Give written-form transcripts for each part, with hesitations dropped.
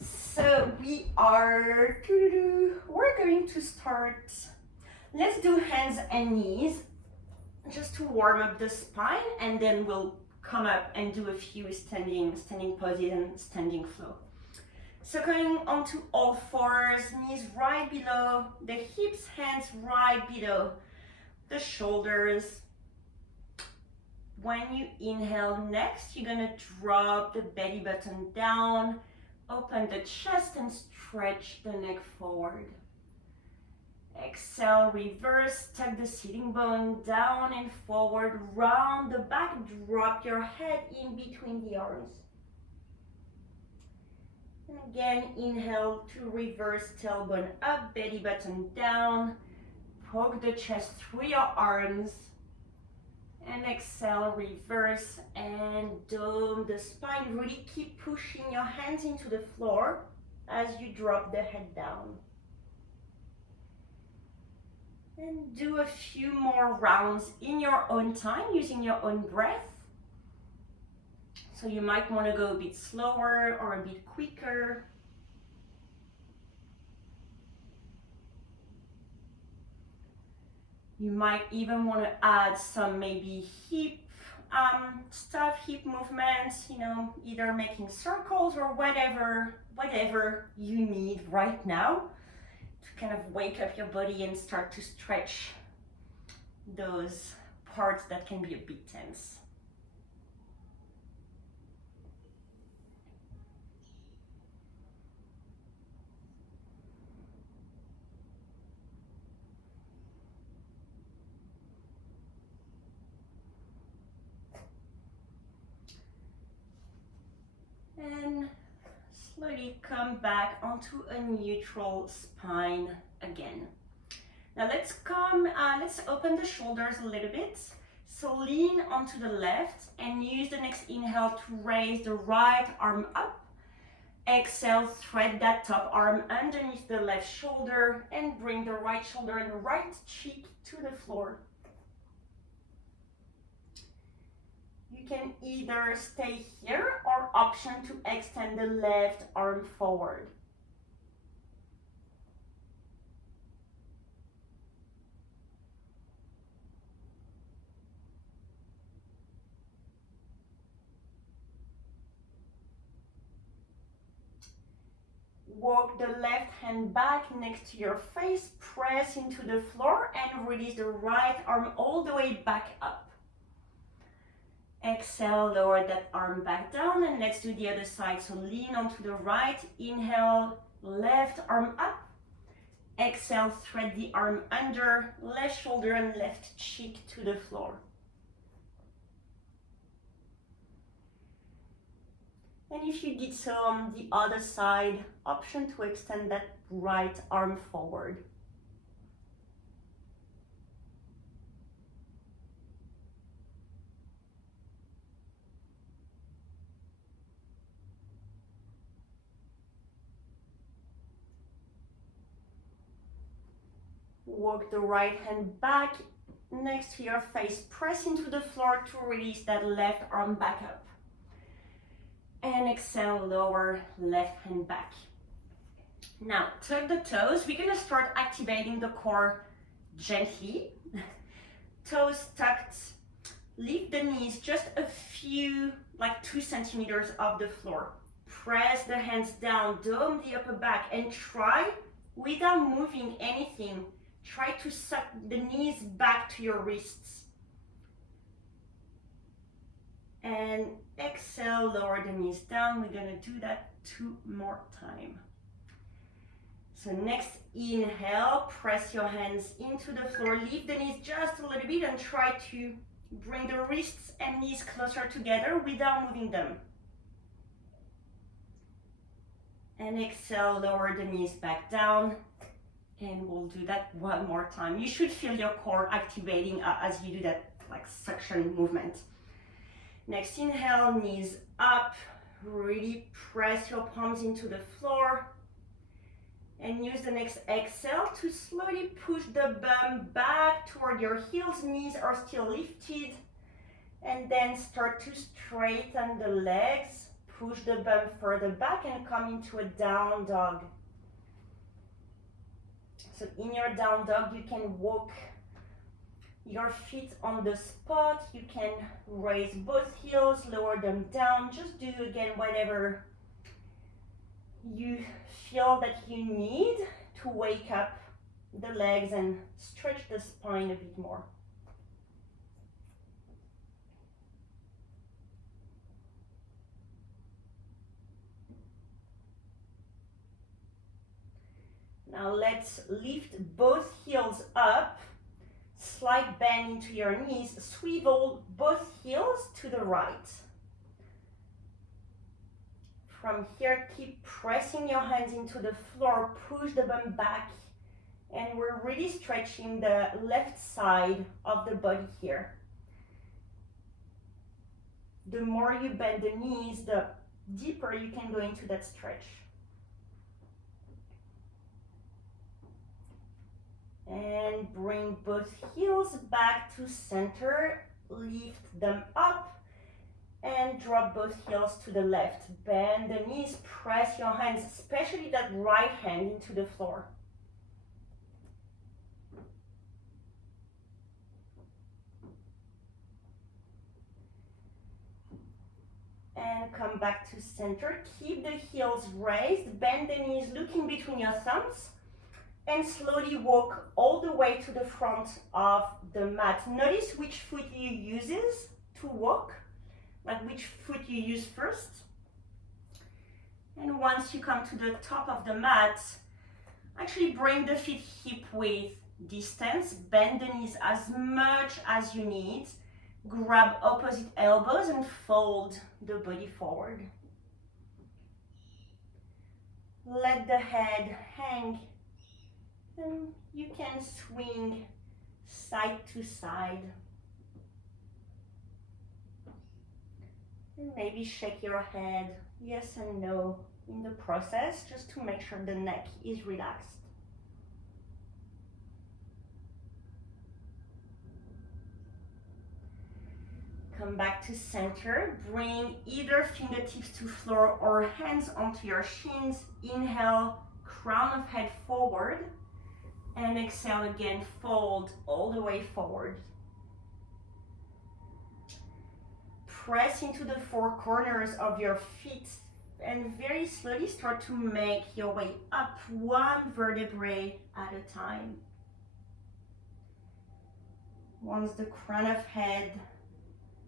So we're going to start. Let's do hands and knees just to warm up the spine, and then we'll come up and do a few standing poses and standing flow. So going onto all fours, knees right below the hips, hands right below the shoulders. When you inhale next, you're gonna drop the belly button down, open the chest and stretch the neck forward. Exhale, reverse, tuck the sitting bone down and forward, round the back, drop your head in between the arms. And again, inhale to reverse, tailbone up, belly button down, poke the chest through your arms. And exhale, reverse and dome the spine. Really keep pushing your hands into the floor as you drop the head down. And do a few more rounds in your own time, using your own breath. So you might want to go a bit slower or a bit quicker. You might even want to add some maybe hip hip movements, either making circles or whatever you need right now to kind of wake up your body and start to stretch those parts that can be a bit tense. And slowly come back onto a neutral spine again. Now let's open the shoulders a little bit. So lean onto the left and use the next inhale to raise the right arm up. Exhale, thread that top arm underneath the left shoulder and bring the right shoulder and right cheek to the floor. You can either stay here or option to extend the left arm forward. Walk the left hand back next to your face, press into the floor and release the right arm all the way back up. Exhale, lower that arm back down and let's do the other side. So lean onto the right, inhale, left arm up. Exhale, thread the arm under, left shoulder and left cheek to the floor. And if you did so on the other side, option to extend that right arm forward. Walk the right hand back next to your face, press into the floor to release that left arm back up. And exhale, lower left hand back. Now, tuck the toes. We're gonna start activating the core gently. Toes tucked. Lift the knees just a few, like 2 centimeters off the floor. Press the hands down, dome the upper back, and try, without moving anything, try to suck the knees back to your wrists. And exhale, lower the knees down. We're gonna do that 2 more times. So next inhale, press your hands into the floor, lift the knees just a little bit and try to bring the wrists and knees closer together without moving them. And exhale, lower the knees back down. And we'll do that 1 more time. You should feel your core activating as you do that like suction movement. Next inhale, knees up, really press your palms into the floor. And use the next exhale to slowly push the bum back toward your heels, knees are still lifted. And then start to straighten the legs, push the bum further back and come into a down dog. So in your down dog, you can walk your feet on the spot. You can raise both heels, lower them down. Just do again whatever you feel that you need to wake up the legs and stretch the spine a bit more. Now let's lift both heels up, slight bend into your knees, swivel both heels to the right. From here, keep pressing your hands into the floor, push the bum back, and we're really stretching the left side of the body here. The more you bend the knees, the deeper you can go into that stretch. And bring both heels back to center, lift them up, and drop both heels to the left. Bend the knees, press your hands, especially that right hand, into the floor. And come back to center. Keep the heels raised, bend the knees, looking between your thumbs, and slowly walk all the way to the front of the mat. Notice which foot you use to walk, like which foot you use first. And once you come to the top of the mat, actually bring the feet hip width distance, bend the knees as much as you need, grab opposite elbows and fold the body forward. Let the head hang, and you can swing side to side. And maybe shake your head yes and no in the process, just to make sure the neck is relaxed. Come back to center. Bring either fingertips to floor or hands onto your shins. Inhale, crown of head forward. And exhale again, fold all the way forward. Press into the four corners of your feet and very slowly start to make your way up one vertebrae at a time. Once the crown of head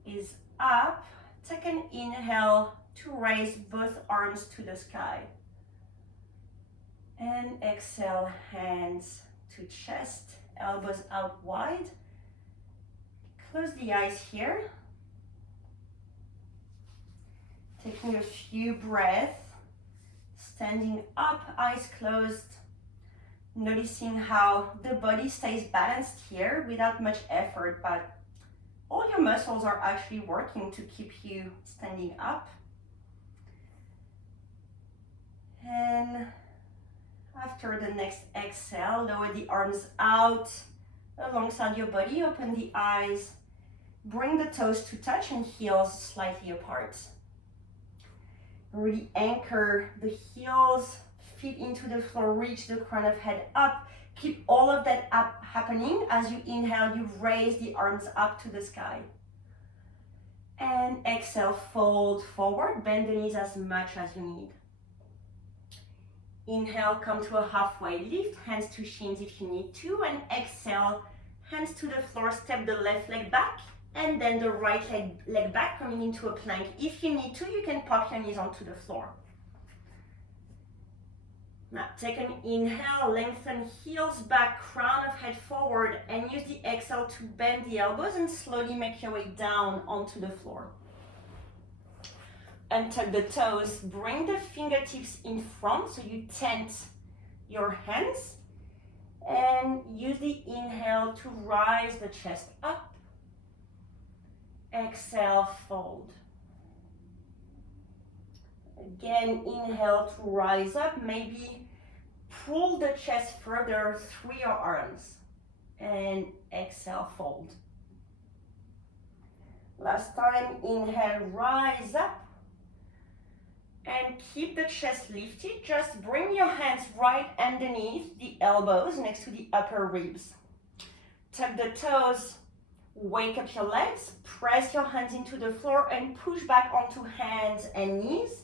is up, take an inhale to raise both arms to the sky. And exhale, hands to chest, elbows out wide. Close the eyes here. Taking a few breaths, standing up, eyes closed, noticing how the body stays balanced here without much effort, but all your muscles are actually working to keep you standing up. And after the next exhale, lower the arms out alongside your body, open the eyes, bring the toes to touch and heels slightly apart. Really anchor the heels, feet into the floor, reach the crown of head up. Keep all of that up happening. As you inhale, you raise the arms up to the sky. And exhale, fold forward, bend the knees as much as you need. Inhale, come to a halfway lift, hands to shins if you need to, and exhale, hands to the floor, step the left leg back, and then the right leg back, coming into a plank. If you need to, you can pop your knees onto the floor. Now take an inhale, lengthen heels back, crown of head forward, and use the exhale to bend the elbows and slowly make your way down onto the floor. Untuck the toes, bring the fingertips in front so you tent your hands, and use the inhale to rise the chest up. Exhale, fold. Again, inhale to rise up, maybe pull the chest further through your arms, and exhale, fold. Last time, inhale, rise up. And keep the chest lifted. Just bring your hands right underneath the elbows next to the upper ribs. Tuck the toes, wake up your legs, press your hands into the floor and push back onto hands and knees.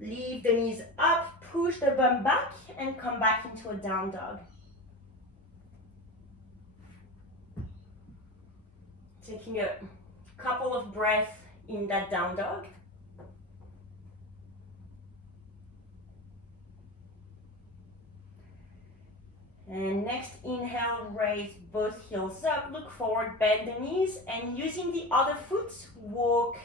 Leave the knees up, push the bum back and come back into a down dog. Taking a couple of breaths in that down dog. And next inhale, raise both heels up, look forward, bend the knees, and using the other foot, walk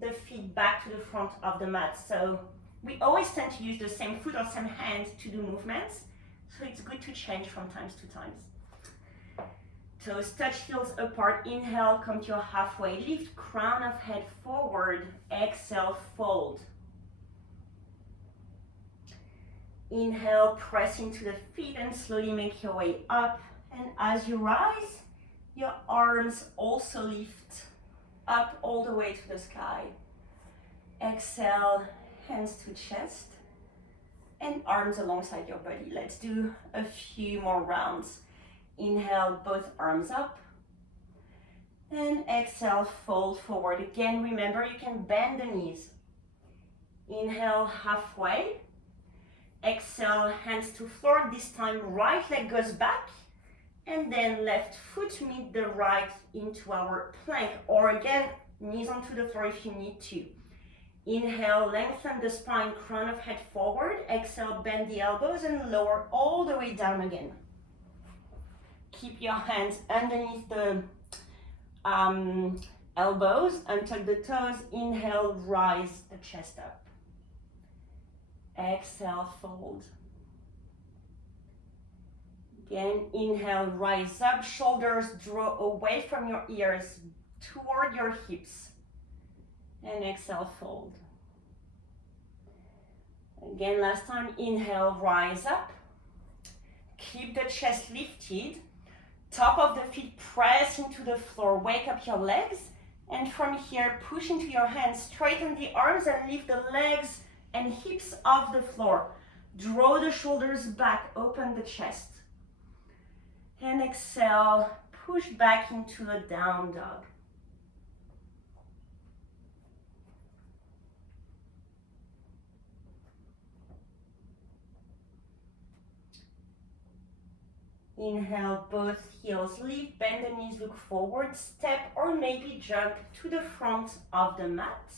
the feet back to the front of the mat. So we always tend to use the same foot or same hand to do movements, so it's good to change from times to times. Toes touch, heels apart. Inhale, come to your halfway lift, crown of head forward. Exhale, fold. Inhale, press into the feet and slowly make your way up. And as you rise, your arms also lift up all the way to the sky. Exhale, hands to chest and arms alongside your body. Let's do a few more rounds. Inhale, both arms up. And exhale, fold forward. Again, remember you can bend the knees. Inhale, halfway. Exhale, hands to floor. This time, right leg goes back. And then left foot meet the right into our plank. Or again, knees onto the floor if you need to. Inhale, lengthen the spine, crown of head forward. Exhale, bend the elbows and lower all the way down again. Keep your hands underneath the elbows, untuck the toes. Inhale, rise the chest up. Exhale, fold. Again, inhale, rise up, shoulders draw away from your ears toward your hips. And exhale, fold. Again, last time, inhale, rise up. Keep the chest lifted. Top of the feet, press into the floor, wake up your legs. And from here, push into your hands, straighten the arms and lift the legs and hips off the floor. Draw the shoulders back, open the chest. And exhale, push back into a down dog. Inhale, both heels lift, bend the knees, look forward, step or maybe jump to the front of the mat.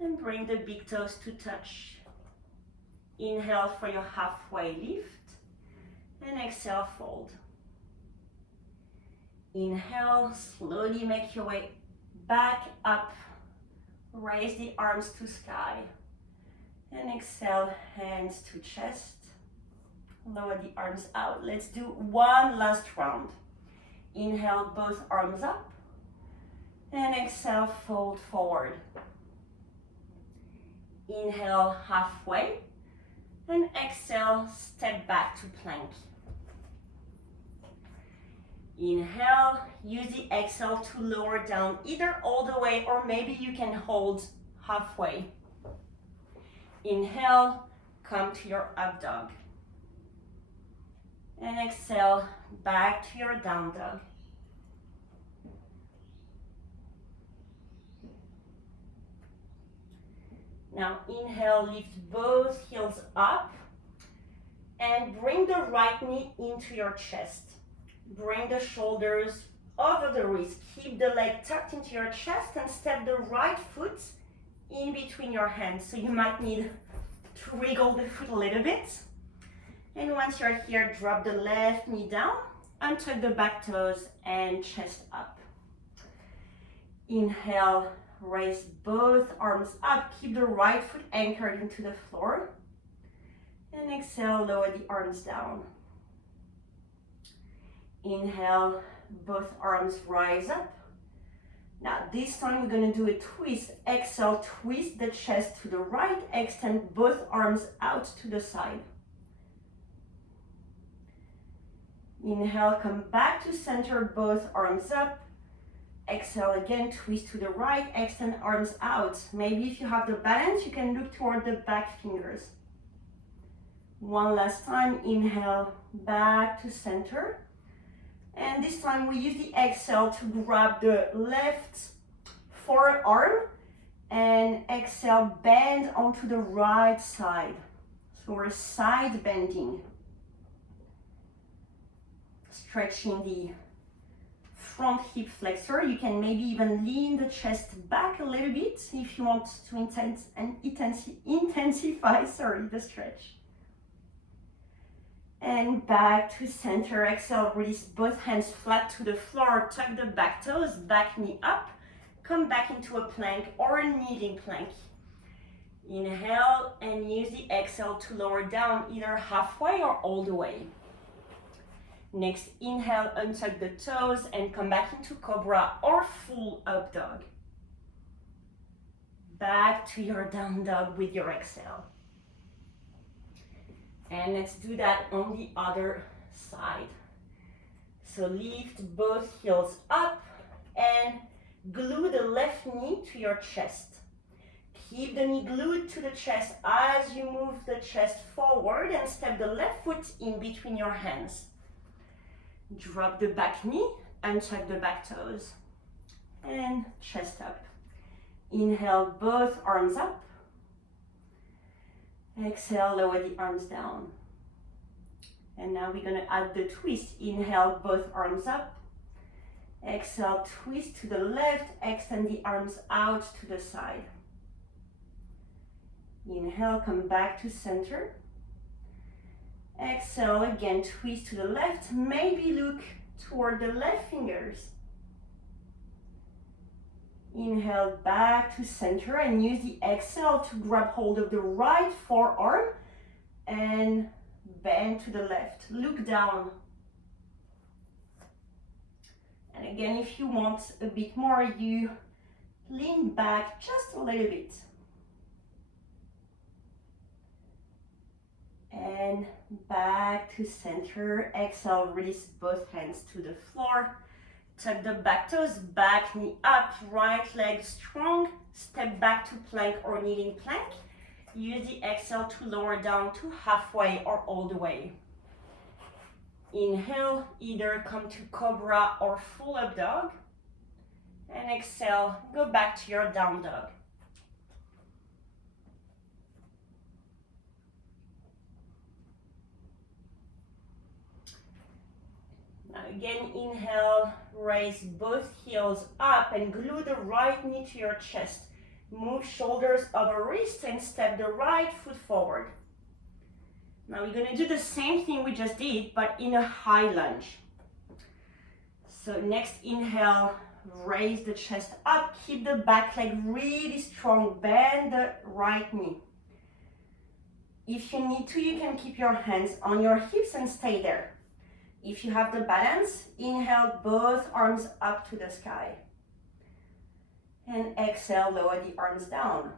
And bring the big toes to touch. Inhale for your halfway lift. And exhale, fold. Inhale, slowly make your way back up. Raise the arms to sky. And exhale, hands to chest. Lower the arms out. Let's do one last round. Inhale, both arms up. And exhale, fold forward. Inhale, halfway. And exhale, step back to plank. Inhale, use the exhale to lower down either all the way or maybe you can hold halfway. Inhale, come to your up dog. And exhale, back to your down dog. Now inhale, lift both heels up and bring the right knee into your chest. Bring the shoulders over the wrist. Keep the leg tucked into your chest and step the right foot in between your hands. So you might need to wriggle the foot a little bit. And once you're here, drop the left knee down, untuck the back toes and chest up. Inhale, raise both arms up, keep the right foot anchored into the floor. And exhale, lower the arms down. Inhale, both arms rise up. Now this time we're going to do a twist. Exhale, twist the chest to the right, extend both arms out to the side. Inhale, come back to center, both arms up. Exhale again, twist to the right, extend arms out. Maybe if you have the balance, you can look toward the back fingers. One last time, inhale, back to center. And this time we use the exhale to grab the left forearm and exhale, bend onto the right side. So we're side bending. Stretching the front hip flexor. You can maybe even lean the chest back a little bit if you want to intensify the stretch. And back to center. Exhale, release both hands flat to the floor. Tuck the back toes, back knee up. Come back into a plank or a kneeling plank. Inhale and use the exhale to lower down either halfway or all the way. Next, inhale, untuck the toes and come back into cobra or full up dog. Back to your down dog with your exhale. And let's do that on the other side. So lift both heels up and glue the left knee to your chest. Keep the knee glued to the chest as you move the chest forward and step the left foot in between your hands. Drop the back knee, untuck the back toes, and chest up. Inhale, both arms up. Exhale, lower the arms down. And now we're gonna add the twist. Inhale, both arms up. Exhale, twist to the left, extend the arms out to the side. Inhale, come back to center. Exhale, again, twist to the left. Maybe look toward the left fingers. Inhale, back to center and use the exhale to grab hold of the right forearm and bend to the left. Look down. And again, if you want a bit more, you lean back just a little bit. And back to center. Exhale, release both hands to the floor. Tuck the back toes, back knee up, right leg strong. Step back to plank or kneeling plank. Use the exhale to lower down to halfway or all the way. Inhale, either come to cobra or full up dog. And exhale, go back to your down dog. Now again, inhale, raise both heels up and glue the right knee to your chest. Move shoulders over wrist and step the right foot forward. Now we're gonna do the same thing we just did, but in a high lunge. So next inhale, raise the chest up, keep the back leg really strong, bend the right knee. If you need to, you can keep your hands on your hips and stay there. If you have the balance, inhale, both arms up to the sky. And exhale, lower the arms down.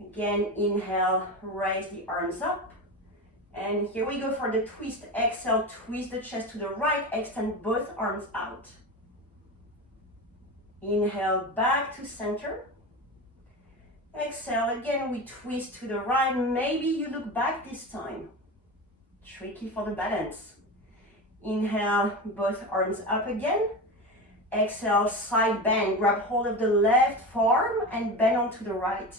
Again, inhale, raise the arms up. And here we go for the twist. Exhale, twist the chest to the right, extend both arms out. Inhale, back to center. Exhale, again, we twist to the right. Maybe you look back this time. Tricky for the balance. Inhale, both arms up again. Exhale, side bend. Grab hold of the left forearm and bend onto the right.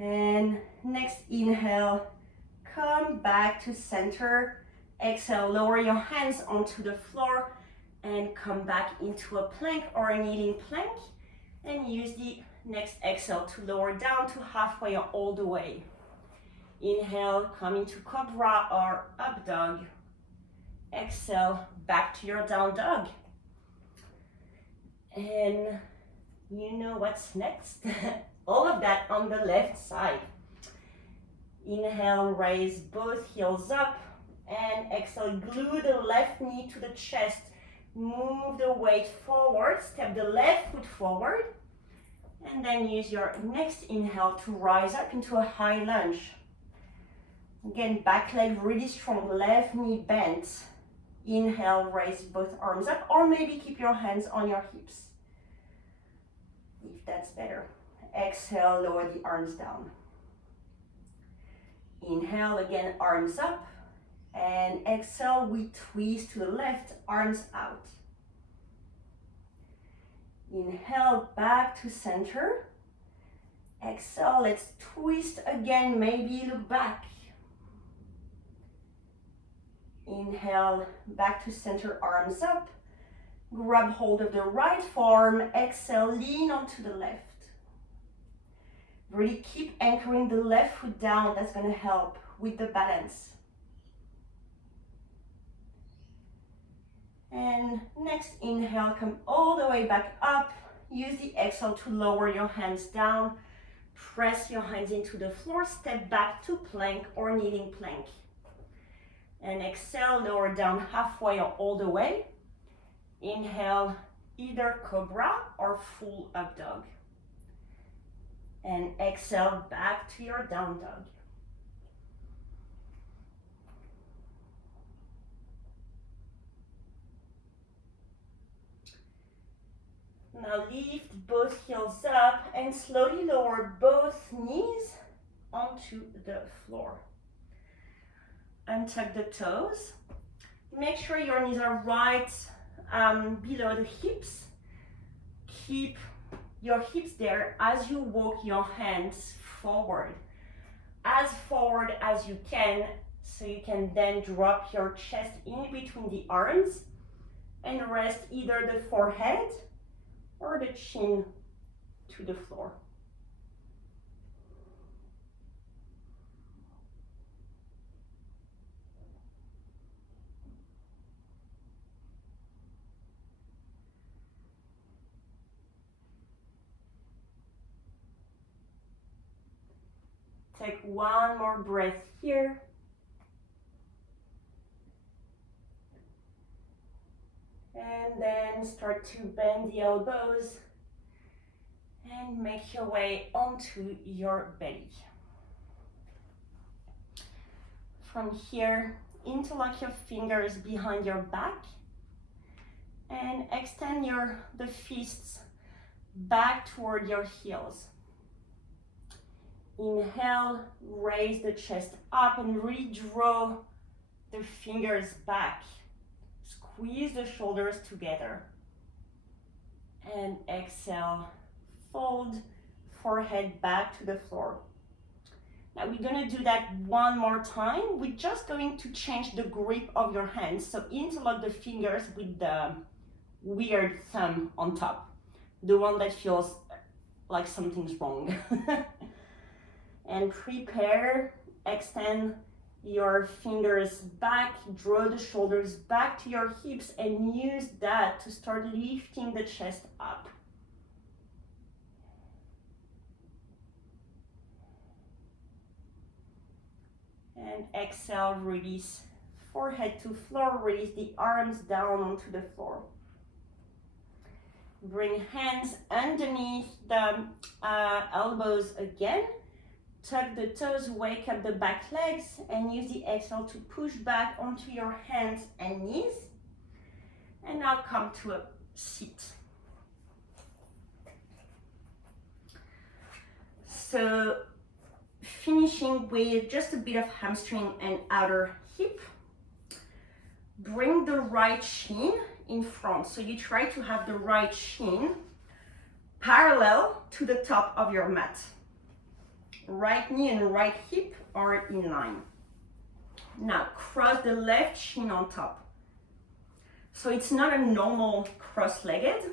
And next inhale, come back to center. Exhale, lower your hands onto the floor and come back into a plank or a kneeling plank. And use the next exhale to lower down to halfway or all the way. Inhale, come into cobra or up dog. Exhale, back to your down dog. And you know what's next. All of that on the left side. Inhale, raise both heels up. And exhale, glue the left knee to the chest. Move the weight forward, step the left foot forward. And then use your next inhale to rise up into a high lunge. Again, back leg really strong, left knee bent. Inhale, raise both arms up, or maybe keep your hands on your hips, if that's better. Exhale, lower the arms down. Inhale, again, arms up. And exhale, we twist to the left, arms out. Inhale, back to center. Exhale, let's twist again, maybe look back. Inhale, back to center, arms up. Grab hold of the right forearm. Exhale, lean onto the left. Really keep anchoring the left foot down. That's going to help with the balance. And next inhale, come all the way back up. Use the exhale to lower your hands down. Press your hands into the floor. Step back to plank or kneeling plank. And exhale, lower down halfway or all the way. Inhale, either cobra or full up dog. And exhale, back to your down dog. Now lift both heels up and slowly lower both knees onto the floor. Untuck the toes. Make sure your knees are right below the hips. Keep your hips there as you walk your hands forward as you can, so you can then drop your chest in between the arms and rest either the forehead or the chin to the floor. Take one more breath here. And then start to bend the elbows and make your way onto your belly. From here, interlock your fingers behind your back and extend the fists back toward your heels. Inhale, raise the chest up and really draw the fingers back. Squeeze the shoulders together. And exhale, fold forehead back to the floor. Now we're gonna do that one more time. We're just going to change the grip of your hands. So interlock the fingers with the weird thumb on top. The one that feels like something's wrong. And prepare, extend your fingers back, draw the shoulders back to your hips and use that to start lifting the chest up. And exhale, release forehead to floor, release the arms down onto the floor. Bring hands underneath the elbows again. Tuck the toes, wake up the back legs, and use the exhale to push back onto your hands and knees. And now come to a seat. So finishing with just a bit of hamstring and outer hip. Bring the right shin in front. So you try to have the right shin parallel to the top of your mat. Right knee and right hip are in line. Now cross the left shin on top. So it's not a normal cross-legged.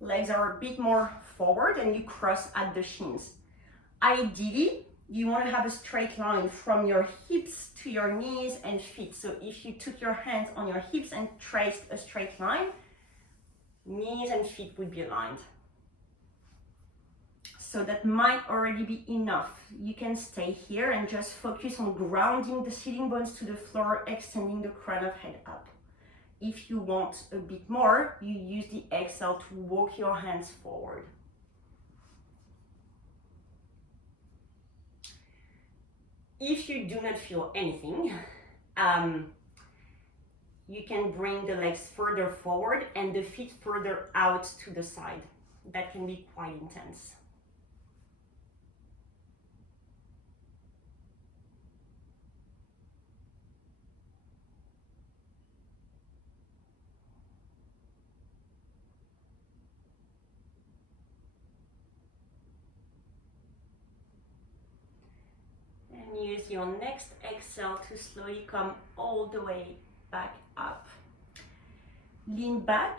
Legs are a bit more forward and you cross at the shins. Ideally, you want to have a straight line from your hips to your knees and feet. So if you took your hands on your hips and traced a straight line, knees and feet would be aligned. So that might already be enough. You can stay here and just focus on grounding the sitting bones to the floor, extending the crown of head up. If you want a bit more, you use the exhale to walk your hands forward. If you do not feel anything, you can bring the legs further forward and the feet further out to the side. That can be quite intense. And use your next exhale to slowly come all the way back up. Lean back,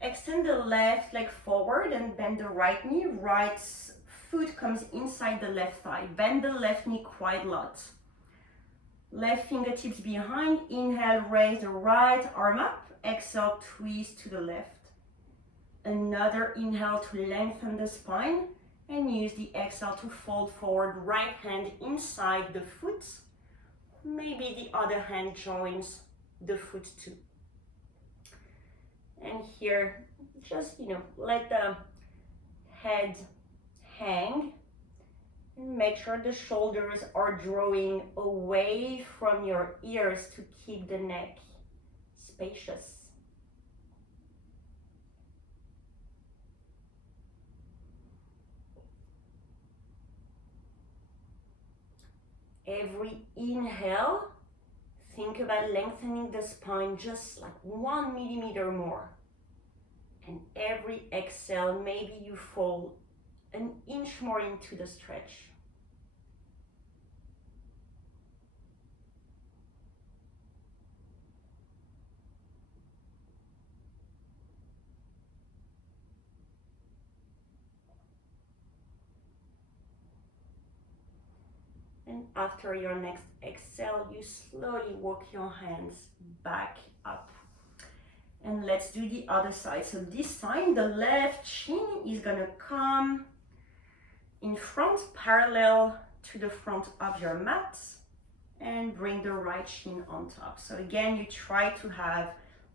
extend the left leg forward and bend the right knee. Right foot comes inside the left thigh. Bend the left knee quite a lot. Left fingertips behind. Inhale, raise the right arm up. Exhale, twist to the left. Another inhale to lengthen the spine. And use the exhale to fold forward, right hand inside the foot. Maybe the other hand joins the foot too. And here, just, let the head hang. And make sure the shoulders are drawing away from your ears to keep the neck spacious. Every inhale, think about lengthening the spine just like 1 millimeter more. And every exhale, maybe you fall an inch more into the stretch. And after your next exhale, you slowly walk your hands back up. And let's do the other side. So this time, the left shin is gonna come in front, parallel to the front of your mat, and bring the right shin on top. So again, you try to have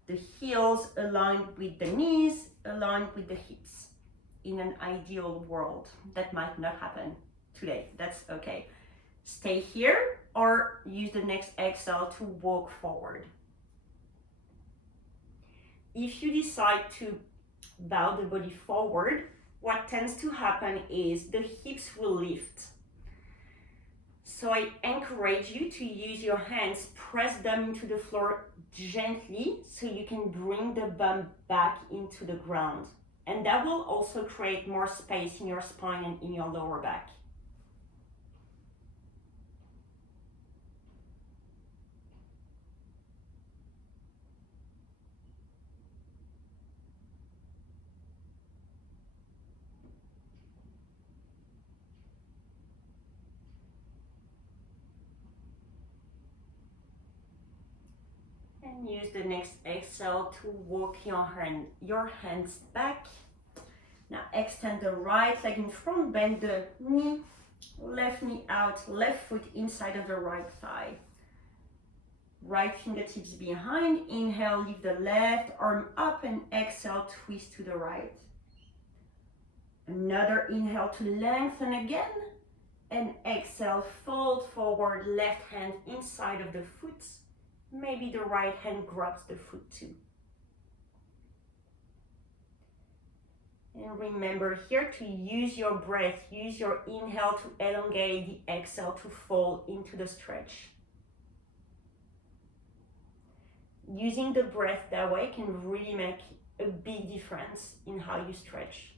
the heels aligned with the knees, aligned with the hips. In an ideal world, that might not happen today, that's okay. Stay here or use the next exhale to walk forward. If you decide to bow the body forward, what tends to happen is the hips will lift. So I encourage you to use your hands, press them into the floor gently so you can bring the bum back into the ground. And that will also create more space in your spine and in your lower back. And use the next exhale to walk your hands back. Now extend the right leg in front, bend the knee, left knee out, left foot inside of the right thigh. Right fingertips behind. Inhale, lift the left arm up and exhale, twist to the right. Another inhale to lengthen again. And exhale, fold forward, left hand inside of the foot. Maybe the right hand grabs the foot too. And remember here to use your breath, use your inhale to elongate, the exhale to fall into the stretch. Using the breath that way can really make a big difference in how you stretch.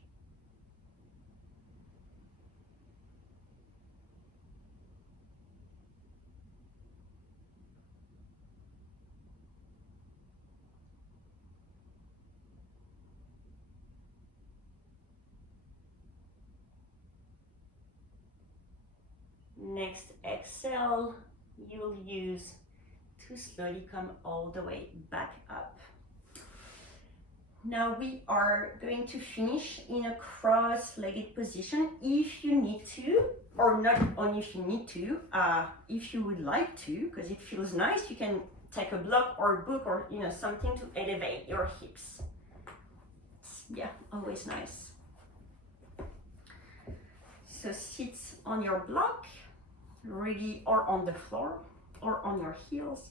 Next exhale, you'll use to slowly come all the way back up. Now we are going to finish in a cross-legged position if you need to, or not only if you need to, if you would like to, because it feels nice, you can take a block or a book or something to elevate your hips. Yeah, always nice. So sit on your block, really, or on the floor, or on your heels.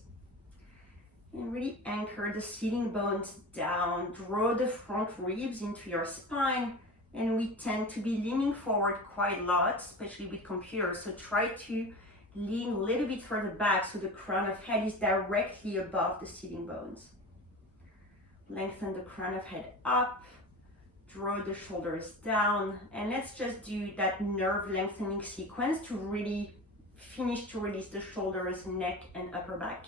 And really anchor the sitting bones down. Draw the front ribs into your spine. And we tend to be leaning forward quite a lot, especially with computers. So try to lean a little bit further back so the crown of head is directly above the sitting bones. Lengthen the crown of head up. Draw the shoulders down. And let's just do that nerve lengthening sequence to really finish to release the shoulders, neck, and upper back.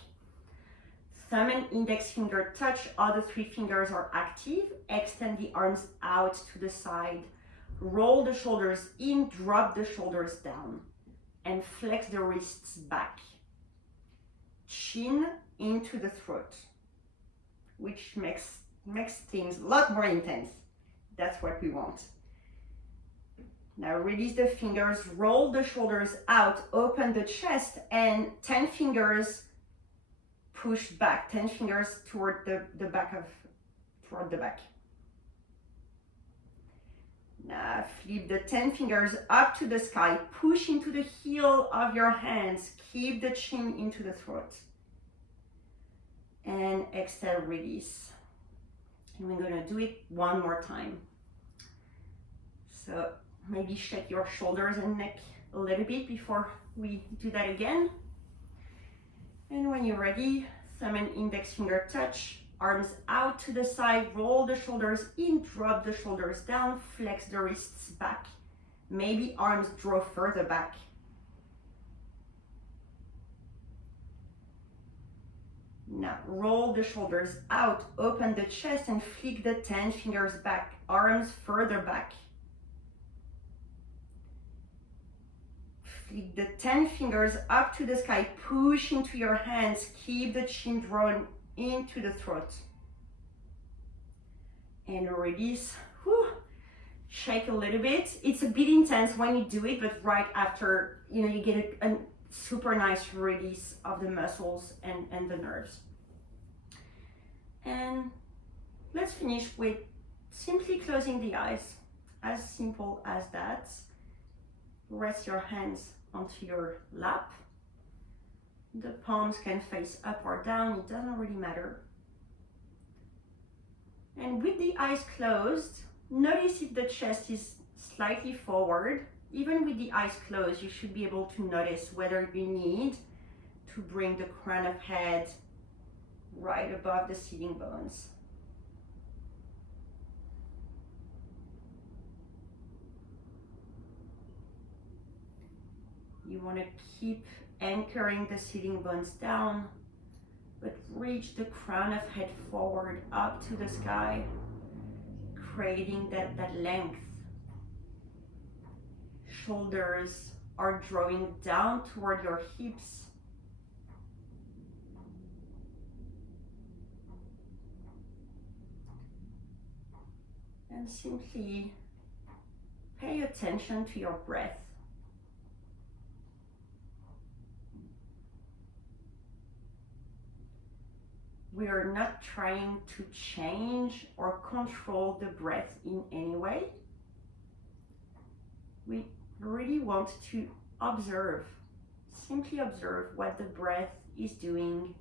Thumb and index finger touch, other three fingers are active. Extend the arms out to the side. Roll the shoulders in, drop the shoulders down. And flex the wrists back. Chin into the throat, which makes things a lot more intense. That's what we want. Now release the fingers, roll the shoulders out, open the chest, and 10 fingers push back, 10 fingers toward the back. Now flip the 10 fingers up to the sky, push into the heel of your hands, keep the chin into the throat. And exhale, release. And we're gonna do it one more time. So maybe shake your shoulders and neck a little bit before we do that again. And when you're ready, thumb and index finger touch, arms out to the side, roll the shoulders in, drop the shoulders down, flex the wrists back. Maybe arms draw further back. Now roll the shoulders out, open the chest and flick the 10 fingers back, arms further back. Flick the 10 fingers up to the sky, push into your hands, keep the chin drawn into the throat. And release. Whew. Shake a little bit. It's a bit intense when you do it, but right after, you get a super nice release of the muscles and the nerves. And let's finish with simply closing the eyes. As simple as that. Rest your hands onto your lap. The palms can face up or down, it doesn't really matter. And with the eyes closed, notice if the chest is slightly forward. Even with the eyes closed, you should be able to notice whether you need to bring the crown of head right above the sitting bones. You want to keep anchoring the sitting bones down, but reach the crown of head forward up to the sky, creating that length. Shoulders are drawing down toward your hips. And simply pay attention to your breath. We are not trying to change or control the breath in any way. We really want to observe, simply observe what the breath is doing.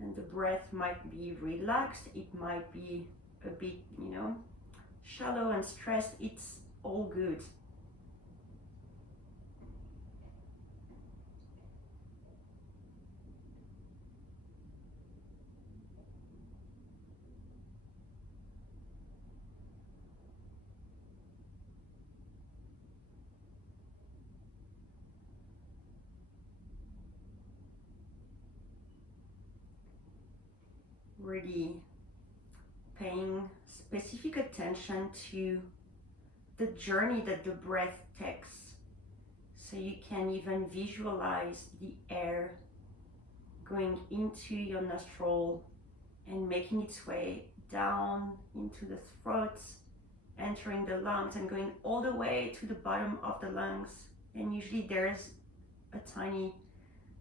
And the breath might be relaxed, it might be a bit, shallow and stressed. It's all good. Really paying specific attention to the journey that the breath takes. So you can even visualize the air going into your nostril and making its way down into the throat, entering the lungs and going all the way to the bottom of the lungs. And usually there's a tiny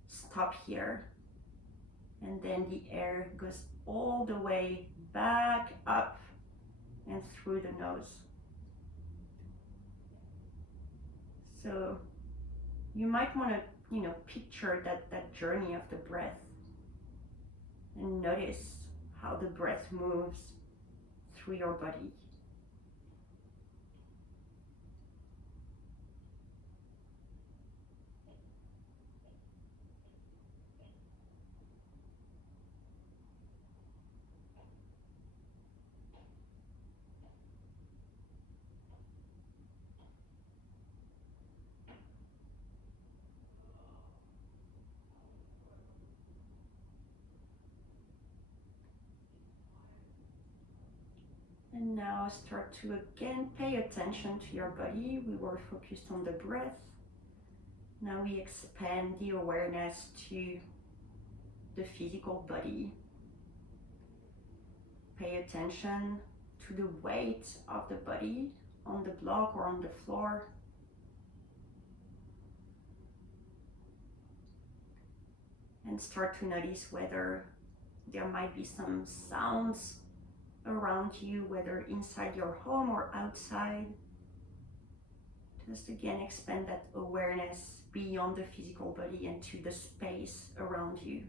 stop here. And then the air goes all the way back up and through the nose. So you might want to, picture that journey of the breath, and notice how the breath moves through your body. And now start to again pay attention to your body. We were focused on the breath. Now we expand the awareness to the physical body. Pay attention to the weight of the body on the block or on the floor. And start to notice whether there might be some sounds around you, whether inside your home or outside. Just again expand that awareness beyond the physical body and to the space around you.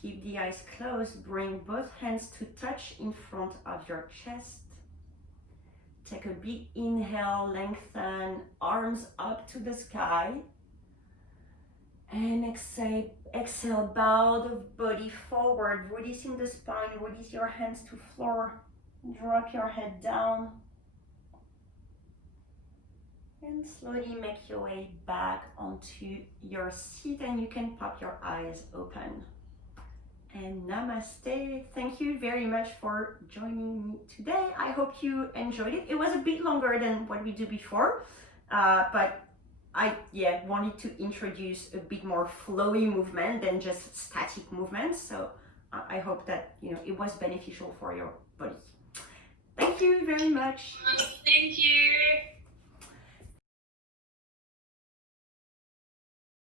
Keep the eyes closed, bring both hands to touch in front of your chest. Take a big inhale, lengthen, arms up to the sky. And exhale, bow the body forward, releasing the spine, release your hands to floor, drop your head down. And slowly make your way back onto your seat, and you can pop your eyes open. And namaste. Thank you very much for joining me today. I hope you enjoyed it. It was a bit longer than what we do before, but I wanted to introduce a bit more flowy movement than just static movements. So I hope that it was beneficial for your body. Thank you very much. Thank you.